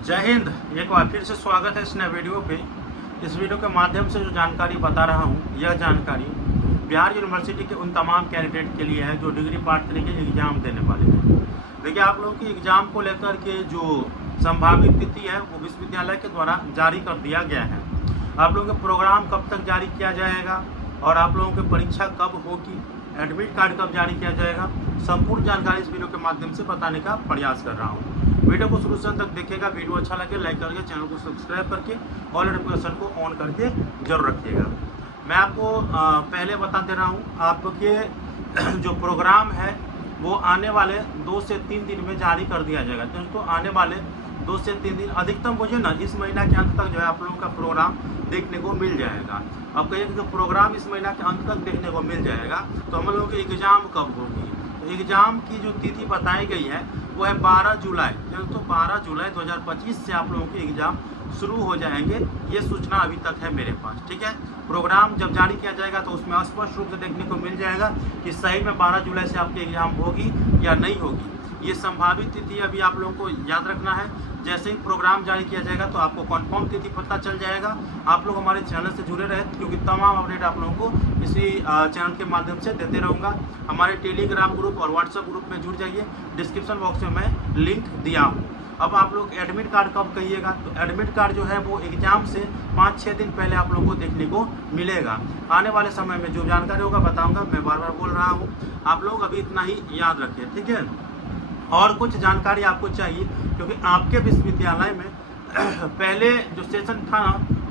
जय हिंद। एक बार फिर से स्वागत है इस नए वीडियो पे। इस वीडियो के माध्यम से जो जानकारी बता रहा हूँ, यह जानकारी बिहार यूनिवर्सिटी के उन तमाम कैंडिडेट के लिए है जो डिग्री पार्ट 3 के एग्ज़ाम देने वाले हैं। देखिए, आप लोगों की एग्ज़ाम को लेकर के जो संभावित तिथि है वो विश्वविद्यालय के द्वारा जारी कर दिया गया है। आप लोगों के प्रोग्राम कब तक जारी किया जाएगा और आप लोगों की परीक्षा कब होगी, एडमिट कार्ड कब जारी किया जाएगा, संपूर्ण जानकारी इस वीडियो के माध्यम से बताने का प्रयास कर रहा हूँ। वीडियो को शुरू से अंत तक देखिएगा। वीडियो अच्छा लगे लाइक करके चैनल को सब्सक्राइब करके ऑल नोटिफिकेशन को ऑन करके जरूर रखिएगा। मैं आपको पहले बता दे रहा हूँ, आपके जो प्रोग्राम है वो आने वाले 2 से 3 दिन में जारी कर दिया जाएगा। दोस्तों, आने वाले 2 से 3 दिन, अधिकतम मुझे ना इस महीना के अंत तक जो है आप लोगों का प्रोग्राम देखने को मिल जाएगा। अब कहिए कि प्रोग्राम इस महीना के अंत तक देखने को मिल जाएगा तो हम लोगों की एग्ज़ाम कब होगी। तो एग्ज़ाम की जो तिथि बताई गई है वो है 12 जुलाई। दोस्तों, 12 जुलाई 2025 से आप लोगों के एग्ज़ाम शुरू हो जाएंगे। ये सूचना अभी तक है मेरे पास, ठीक है। प्रोग्राम जब जारी किया जाएगा तो उसमें स्पष्ट रूप से देखने को मिल जाएगा कि सही में 12 जुलाई से आपकी एग्ज़ाम होगी या नहीं होगी। ये संभावित तिथि अभी आप लोगों को याद रखना है। जैसे ही प्रोग्राम जारी किया जाएगा तो आपको कंफर्म तिथि पता चल जाएगा। आप लोग हमारे चैनल से जुड़े रहे क्योंकि तमाम अपडेट आप लोगों को इसी चैनल के माध्यम से देते रहूँगा। हमारे टेलीग्राम ग्रुप और व्हाट्सएप ग्रुप में जुड़ जाइए। डिस्क्रिप्शन बॉक्स में मैं लिंक दिया हूँ। अब आप लोग एडमिट कार्ड कब कहिएगा, तो एडमिट कार्ड जो है वो एग्ज़ाम से 5-6 दिन पहले आप लोगों को देखने को मिलेगा। आने वाले समय में जो जानकारी होगा बताऊँगा। मैं बार बार बोल रहा हूँ, आप लोग अभी इतना ही याद रखिए, ठीक है। और कुछ जानकारी आपको चाहिए क्योंकि आपके विश्वविद्यालय में पहले जो सेशन था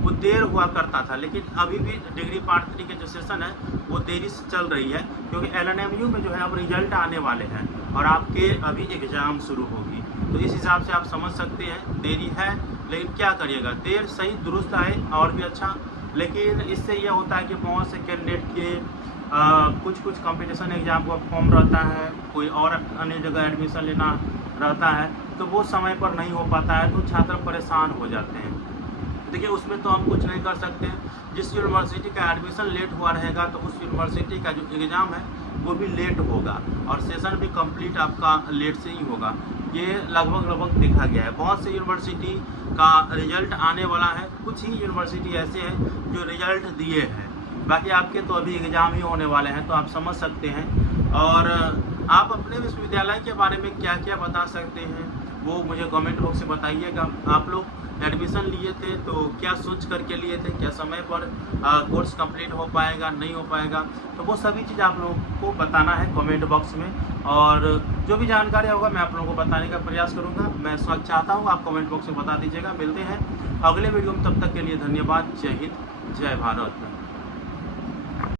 वो देर हुआ करता था, लेकिन अभी भी डिग्री पार्ट 3 के जो सेशन है वो देरी से चल रही है क्योंकि LNMU में जो है अब रिजल्ट आने वाले हैं और आपके अभी एग्ज़ाम शुरू होगी। तो इस हिसाब से आप समझ सकते हैं देरी है, लेकिन क्या करिएगा, देर सही दुरुस्त आए और भी अच्छा। लेकिन इससे यह होता है कि बहुत से कैंडिडेट के कुछ कंपटीशन एग्ज़ाम का फॉर्म रहता है, कोई और अन्य जगह एडमिशन लेना रहता है तो वो समय पर नहीं हो पाता है तो छात्र परेशान हो जाते हैं। देखिए, उसमें तो हम कुछ नहीं कर सकते। जिस यूनिवर्सिटी का एडमिशन लेट हुआ रहेगा तो उस यूनिवर्सिटी का जो एग्ज़ाम है वो भी लेट होगा और सेशन भी कंप्लीट आपका लेट से ही होगा। ये लगभग देखा गया है। बहुत से यूनिवर्सिटी का रिजल्ट आने वाला है, कुछ ही यूनिवर्सिटी ऐसे हैं जो रिजल्ट दिए हैं, बाकी आपके तो अभी एग्ज़ाम ही होने वाले हैं। तो आप समझ सकते हैं। और आप अपने विश्वविद्यालय के बारे में क्या क्या बता सकते हैं वो मुझे कमेंट बॉक्स में बताइएगा। आप लोग एडमिशन लिए थे तो क्या सोच करके लिए थे, क्या समय पर कोर्स कंप्लीट हो पाएगा नहीं हो पाएगा, तो वो सभी चीज़ आप लोगों को बताना है कमेंट बॉक्स में। और जो भी जानकारी होगा मैं आप लोगों को बताने का प्रयास करूँगा। मैं चाहता हूँ आप कमेंट बॉक्स में बता दीजिएगा। मिलते हैं अगले वीडियो में, तब तक के लिए धन्यवाद। जय हिंद, जय भारत।